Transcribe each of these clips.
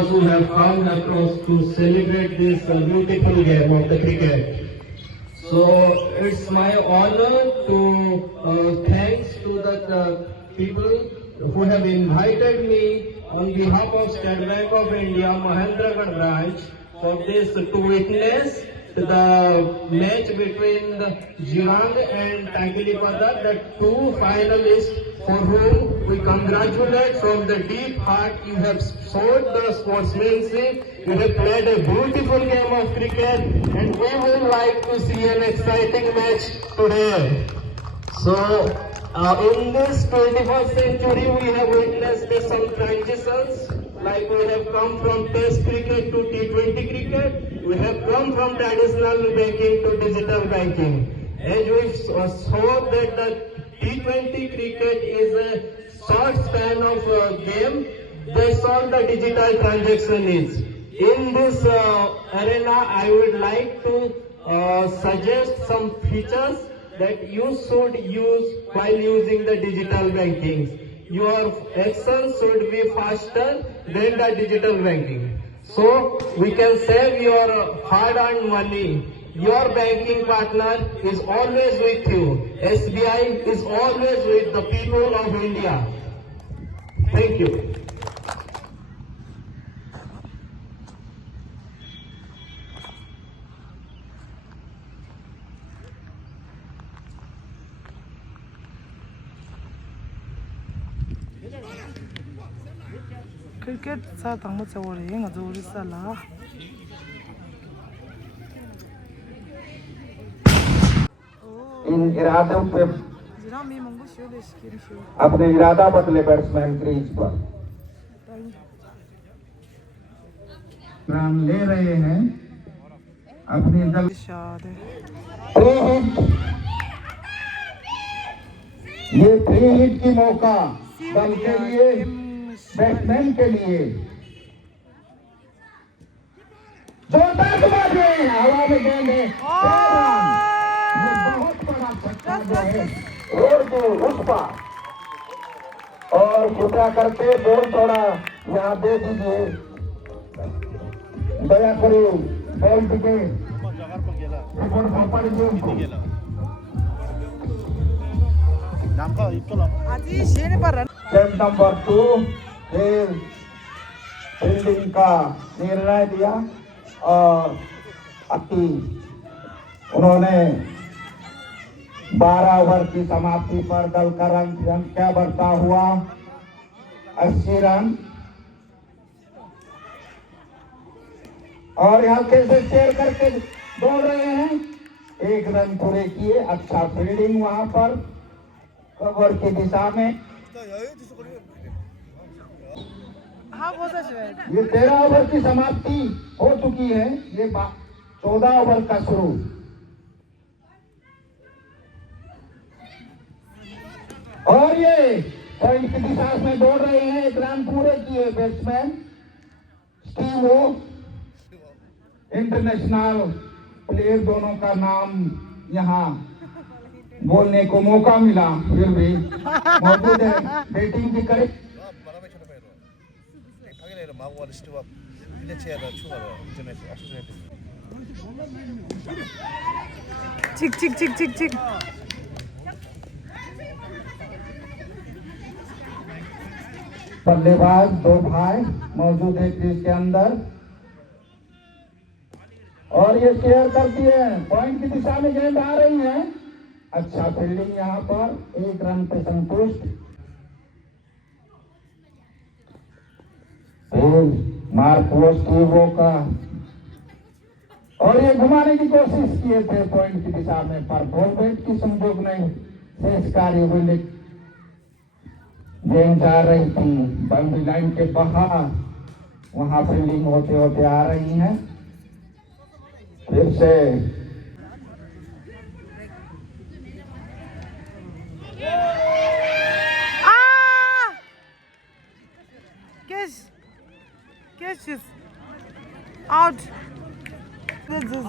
viewers who have come across to celebrate this beautiful game of the cricket. So it's my honor to thanks to the people who have invited me on behalf of State Bank of India Mahendragarh branch for this to witness the match between the Jirang and Tangilipada, the two finalists for whom we congratulate from the deep heart. You have showed the sportsmanship, you have played a beautiful game of cricket, and we would like to see an exciting match today. So, in this 21st century, we have witnessed some transitions, like we have come from Test cricket to T20 cricket, we have come from traditional banking to digital banking. As we saw that the T20 cricket is a short span of game, that's all the digital transaction is. In this arena, I would like to suggest some features that you should use while using the digital banking. Your actions should be faster than the digital banking. So we can save your hard-earned money. Your banking partner is always with you. SBI is always with the people of India. Thank you. Cricket sa tangmo chawri nga zuri sala इन इरादों पे jira mi mangu shole skim shu अपने इरादा बदले batsman crease पर प्राण ले रहे हैं अपनी दल shade थ्री हिट ये थ्री हिट की मौका दल के लिए बैट्समैन के लिए जोरदार बाजे हवा में गेंद है ये बहुत बड़ा छक्का जो है रोड के उस पार और कृपया करके बॉल थोड़ा यहाँ दे दीजिए दया करो बॉल टिके पड़ गए उनको aji shene par run set number 2 फिर फील्डिंग का निर्णय दिया और अति उन्होंने 12 ओवर की समाप्ति पर दल का रन संख्या बढ़ता हुआ 80 रन और यहाँ कैसे शेयर करके दौड़ रहे हैं 1 रन पूरे किए अच्छा फील्डिंग वहां पर कवर की दिशा में ha boza shwe ये 13 ओवर की समाप्ति हो चुकी है ये 14 ओवर का शुरू और ये पॉइंट की दिशा में दौड़ रहे हैं 1 रन पूरे किए बैट्समैन स्टीव वो इंटरनेशनल प्लेयर दोनों का नाम यहाँ बोलने को मौका मिला फिर भी मौजूद है बैटिंग की करे chik chik chik chik chik बल्लेबाज 2 भाई मौजूद है क्रीज के अंदर और ये शेयर करती है पॉइंट की दिशा में गेंद आ रही है अच्छा फील्डिंग यहाँ पर 1 रन पे संतुष्ट मार्क वो का और ये घुमाने की कोशिश किए थे पॉइंट की दिशा में पर बॉल बैट की संजोग नहीं शेष कार्य हुए गेंद जा रही थी बाउंड्री लाइन के बाहर वहां फील्डिंग होते होते आ रही है फिर से catch is out this is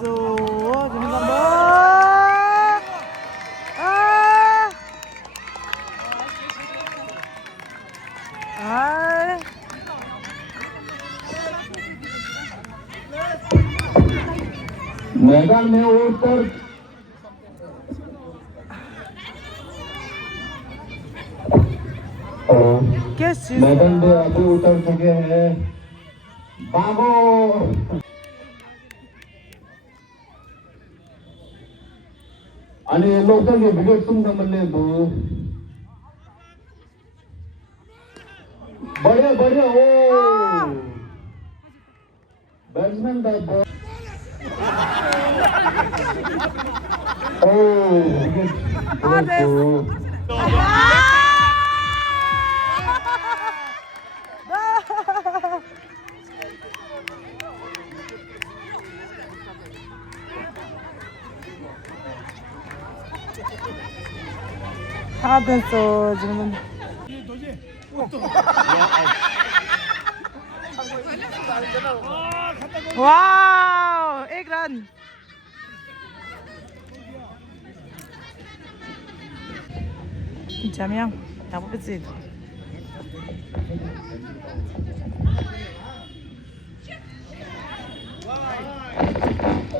मैदान में उतर किस चीज मैदान में अभी उतर चुके हैं बाबू आणि लोकांनी विकेट तुमका म्हणले तू बढ़िया बढ़िया ओ बैट्समैन द बॉल ओ 됐어 지금. वाओ एक रन 자명 나쁘지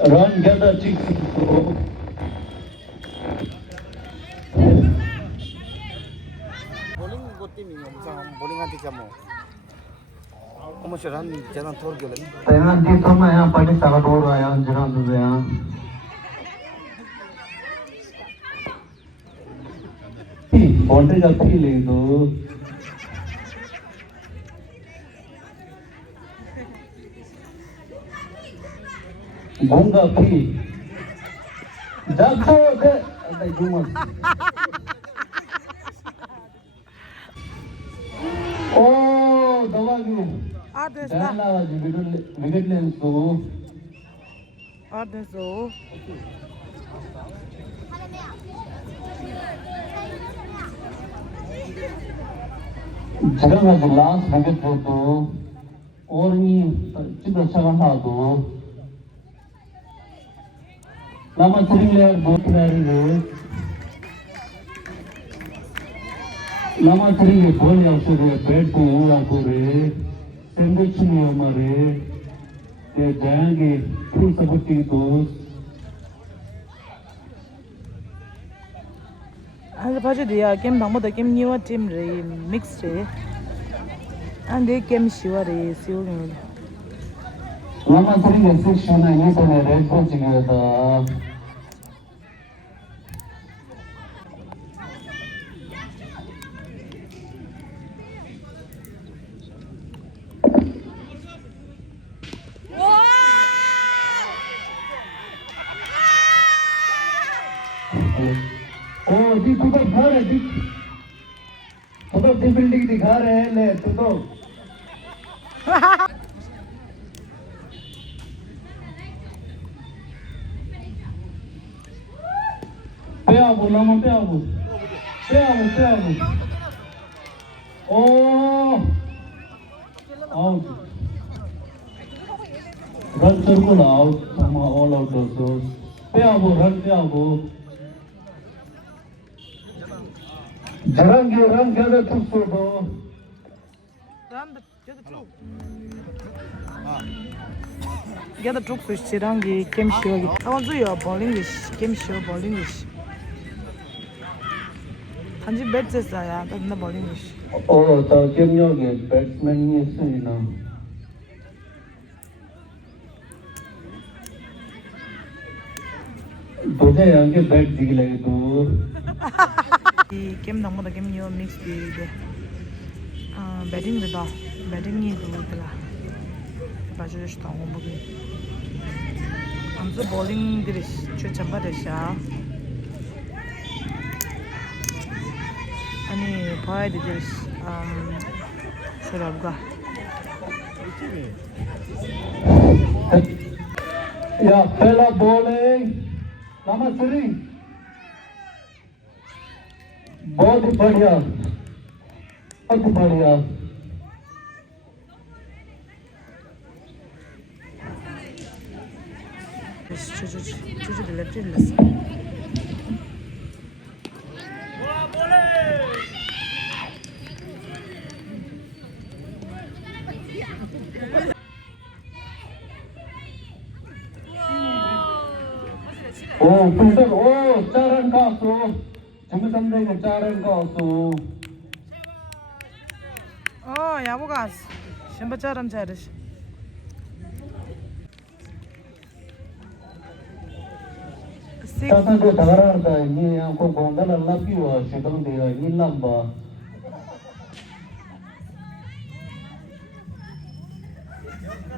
रन ज्यादा ठीक bowling của team mình sao bowling ăn thì chậm một ông sẽ ăn chả ăn thua kiểu đấy तेरा दी तो मैं यहाँ पार्टी सारा डोर आया जरा तुझे यहाँ बाउंड्री जाती ले दो घूमगा फी जातो के अरे घूम ओ दवा क्यों 됐어 डाला विकेट ले उसको 됐어 जगह का लास्ट विकेट हो तो और नहीं चित्र अच्छा रहा तो लम्बा स्विंग ले दो खिलाड़ी हो लम्बा स्विंग ले बॉल या फिर बैट को या फिर सैंडविच में हमारे ये जाएंगे फुल सपोर्टिंग दोस्त 아니 봐줘도야 게임 방보다 게임 니와 팀레 믹스레 안데 게임 시와레 시오긴 लम्बा स्विंग ले सिक्स होना ये तो मेरे को चाहिए था ओ जी तू तो घर है जी तू तो बिल्डिंग दिखा रहे हैं ले तू तो पे आओ लम्बा पे आओ ओ आउट रन सर्कल आउट हम ऑल आउट दोस्तों पे आओ रन पे आओ जरंगे रन ज्यादा तुम दो 야다 쪽수 시랑기 게임 시와기 아원주요 볼링이시 게임 시와 볼링이시 단지 배트사야 단나 볼링이시 ओ तो केमयोगे बैट्समैन ये सही ना तुझे यहाँ के बैट दिख लगे तो 이 게임 너무다 게임 요 믹스 이게 배팅도 배팅이 그거더라 봐줘야 싶다 오버기 아무튼 볼링들이 최참 받으셔 아니 봐야 되지 서로가 या पहला बॉलिंग नमस्ते बहुत ही बढ़िया 주주 빌렸어 फिल्टर 4 रन का असो जिमिसम देंगे 4 रन का असो 야보가스 신바짜람 잘했어. ताता जो धरा था ये आपको गोंगल अल्लाह की हुआ शिकल देगा ये लंबा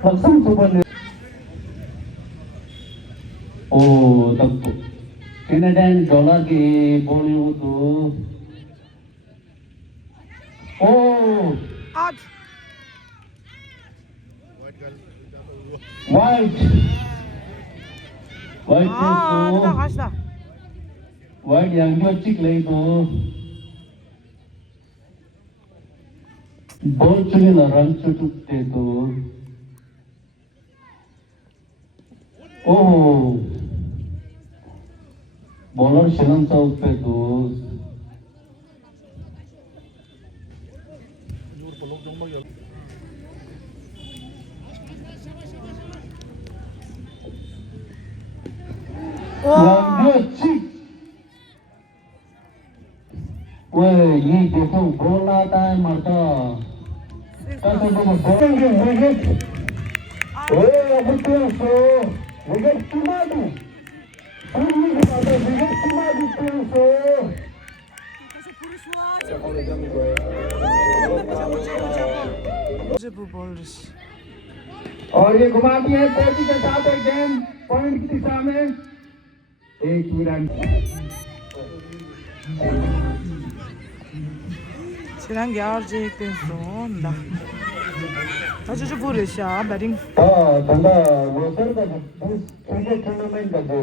लक्ष्म सुपर ओ तब कैनेडियन डॉलर की बॉलीवुड ओ 아웃. White white 아니다 가시다. वाइट यांगो चिक ले तो बॉल चुने ना रन चुटते तो ओह बॉलर शलन साउथ पे तो यांगो चिक वे ये देखो बॉल आता है मरता कैसे तो बॉल के विकेट अब तो सो विकेट टुमाटो विकेट टुमाटो सो 이제 볼르시. और ये घुमाती है कोची के साथ एक गेंद पॉइंट की दिशा में एक ही रन 지난 게 아르제 땡sonda. 아주 볼르시야 배팅. धंधा वोटर का क्रिकेट टूर्नामेंट का जो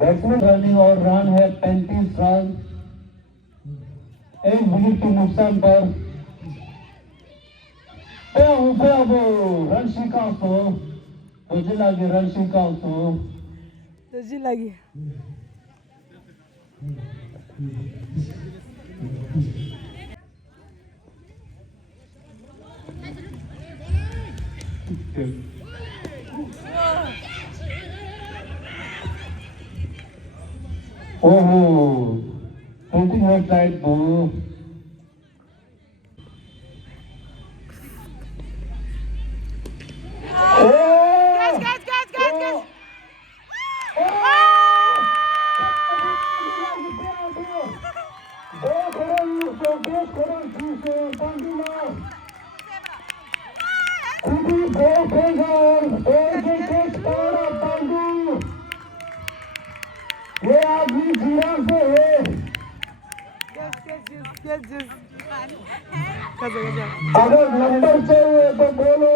बैट्समैन रनिंग और रन है 35 रन एक विकेट के नुकसान पर वो रन शिकाव तो जिला के रन शिकाव तो 지라기. ओहो शूटिंग है साइड को ये आदमी जीरा से है अगर नंबर चाहिए तो बोलो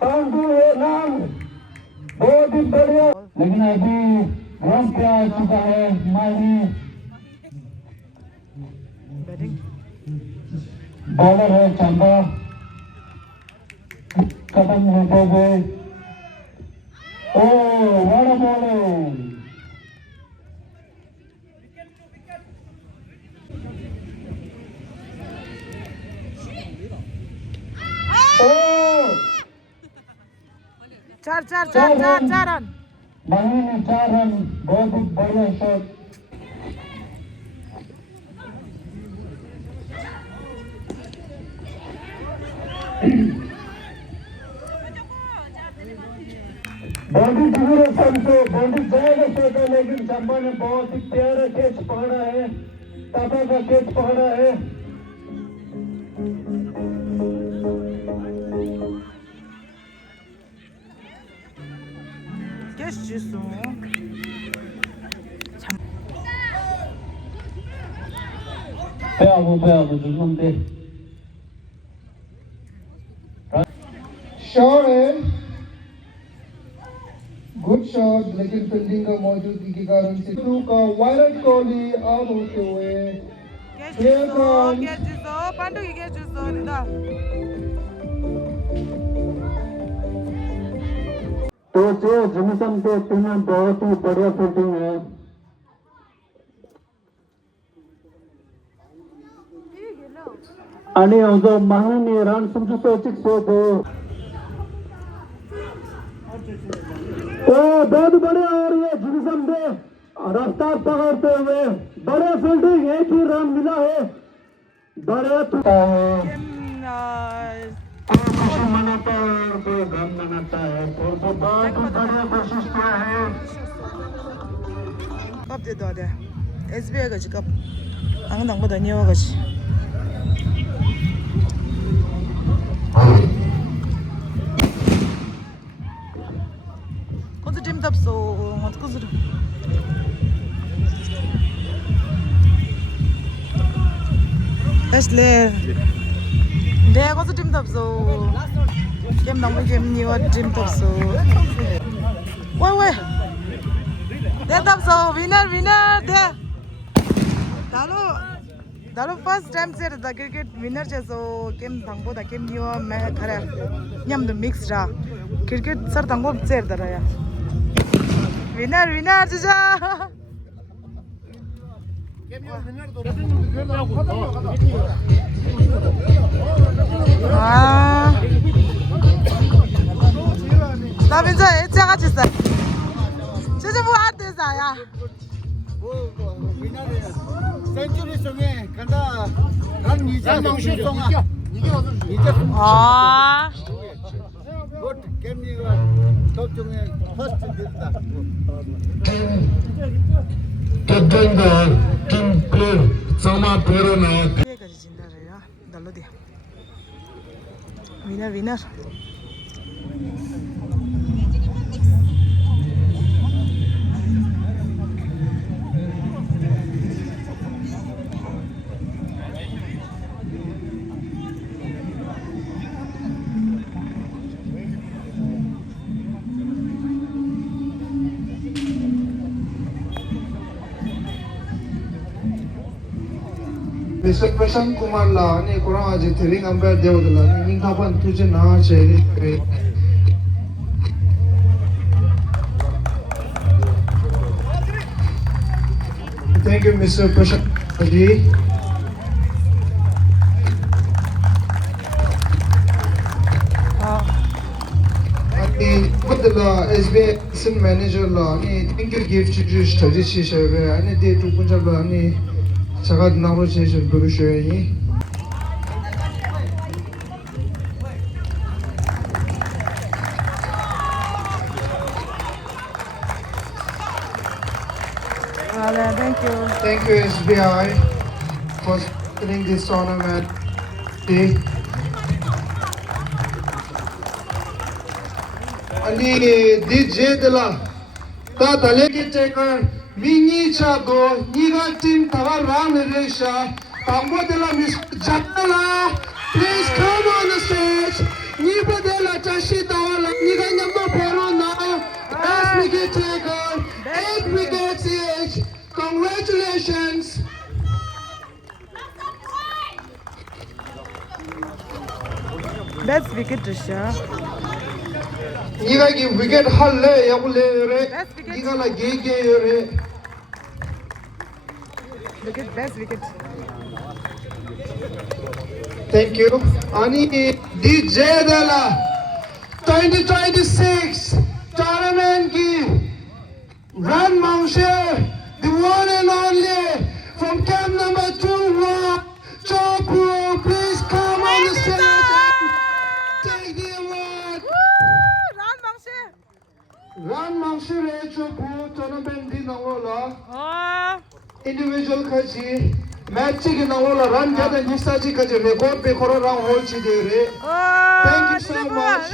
पांडू है नाम बहुत ही बढ़िया लेकिन अभी ग्राउंड पे आ चुका है माही बॉलर है चंबा खत्म हो गए ओ व्हाट अ बॉलिंग चार रन. माही ने 4 रन बहुत ही बढ़िया शॉट बॉडी ड्यूरेशन से बॉडी जाएगा सोचा लेकिन चंबा ने बहुत ही प्यारा कैच पकड़ा है पापा का कैच पकड़ा है 깨시죠. 배하고 주는데 शॉट है गुड शॉट लेकिन फील्डिंग का मौजूदगी के कारण से का विराट कोहली आउट होते हुए 깨지소. 반동이 깨지소입니다. तो जो जिमिसन के टीम में बहुत ही बढ़िया फील्डिंग है आणि जो महानी रन समझो 6 ओ बहुत बड़े और ये जिस्म में रफ्तार पकड़ते हुए बड़े फील्डिंग एक ही रन मिला है बड़े खुशी मनाता है और कोई गम मनाता है और वो बहुत बड़े कोशिश किया है 컵 대도 돼. SBI 가지 컵. 안 당보다 니어 가지. 건드 팀 답소. 어떻게 그래? Asle. 내 건드 팀 답소. 게임 당보 게임 니어 팀 답소. 왜? दे तब सो विनर दे दालो फर्स्ट टाइम से द क्रिकेट विनर से सो केम थंगबो द केम नियो मैं खरे न्यम द मिक्स रा क्रिकेट सर थंगबो से द या विनर जिजा 나 민자 애자가 진짜 진짜 뭐 안 되사야 센츄리 송에 간다 난 이제 망슈 송아 이제 아 굿 게임이가 톱 중에 퍼스트 됐다 कैप्टन टीम प्लेयर समा पेरोना 여기까지 진다래요 날로디 위너 Mr. Prashant Kumar la ne Quran aje thering umpire devodala ne inga ban tuje na cheri Thank you Mr. Prashant ji ani bodla SBI sin manager la ne thank you gift ju study chi shebe ani de tu punjab la ni Sagat negotiation Burusheni. Thank you. Thank you SBI for sponsoring this tournament. Ali DJ Dela, ta daleki checker. Mingi chago, niga team tawa ram resha, tambo dela miss jatala. Please come on the stage. Niba dela chashi tawa niga nyamma pero now. Best wicket taker, 8 wickets each. Congratulations. Best wicket Risha. Niga ki wicket halle yakule re. Niga la ge re. Best wicket. Thank you. Ani DJ Dela 2026 tournament ki Run Mangshe, the one and only from camp number 2 Chopu, please come on the stage and take the award. Run Mangshe. Run Mangshe re Chopu tournament di nawola. Oh. Individual kachi match ki nawola run jada nista ji kachi record pe khoro rang hol chi de re. Thank you so much.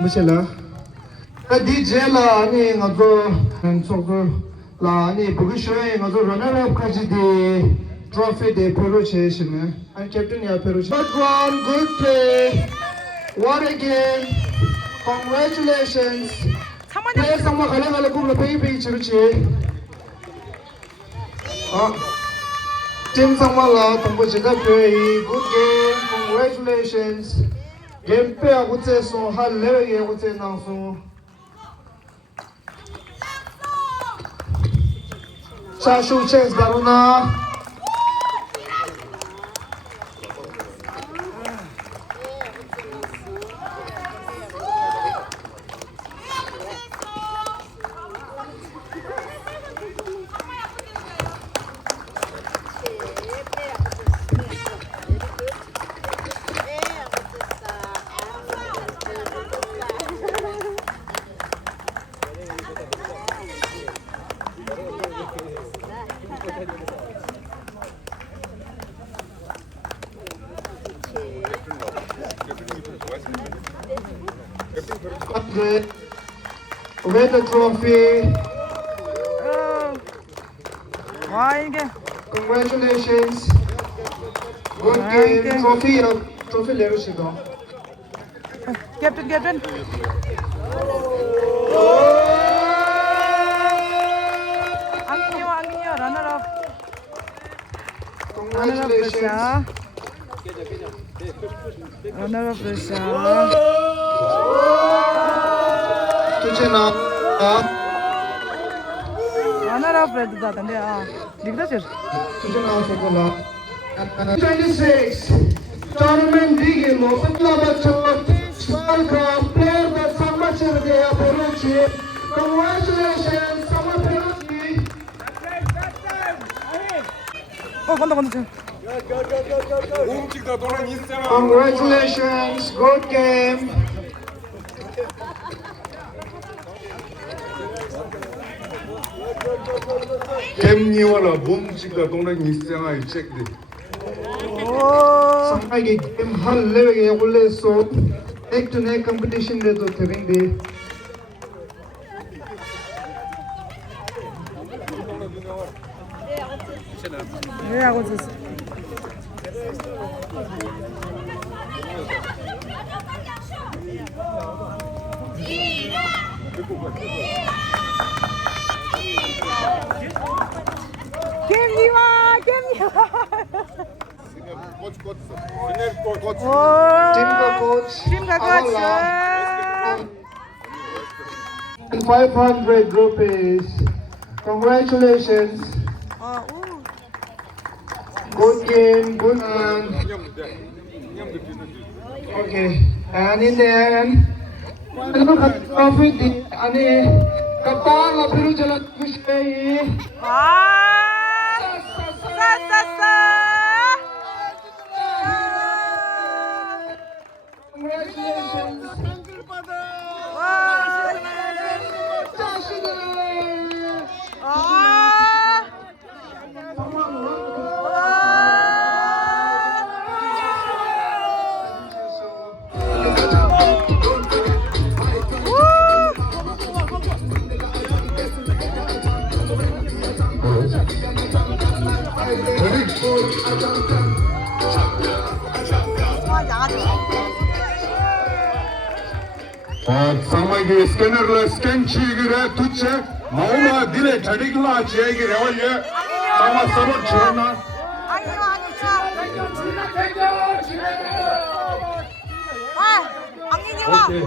Michela. DJ la ani ngazo nsogo la ani bugishwe ngazo runner up kachi de trophy de pero cheshime. And captain ya pero. Good one, good play. What again? Congratulations. Play sama khala khala kum la pe chiruche. Team sama la tumbo chika play. Good game. Congratulations. Game pe agutse so hal lewe ye agutse nang so. Chashu chance garuna. 100 with the trophy. 와 이게 Congratulations. Good game. Trophy leadership. 캡틴 앙기니요 러너업 Congratulations. 러너업 프레셔 Tuchena. 러너업 프레드다 근데 닉다죠 Tuchena Sokola. 26. Tournament begin. Welcome, player the Samachar Dea Peruchi. Congratulations, Sama Peruchi. 건너 Congratulations, good game. 겜니와라 몸치가 동랑 이생아이 체크. Sampai game hal lewe ulle so neck to neck competition de to therinde. 네 하고 있었어 겜니와 Team coach. 팀과 같이 500 rupees. Congratulations. Good game, good man. Okay, and in the end, trophy di ani kapal la phiru jala kushai. Congratulations. Samagi scanner scan chigire tuche mauma dire chadigla chigire oye sama sabot chona okay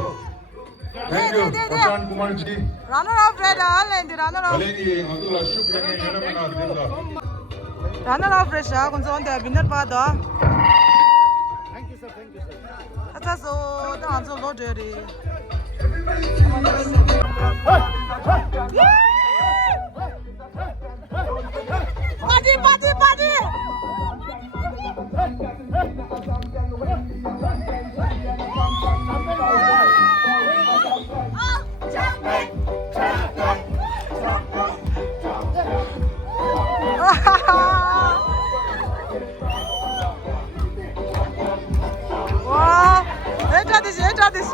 thank you Prashant Kumar ji runner-up red and runner-up Valeni Abdullah Shukran Yanamana Dinda runner-up fresh kunso on the winner pada Thank you sir. that's so that's a lot dirty Party! Wow! Enter this!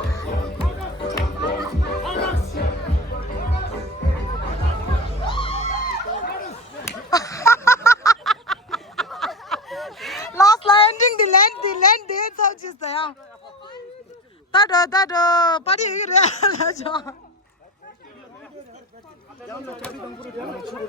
Last landing, the land did so just there. That party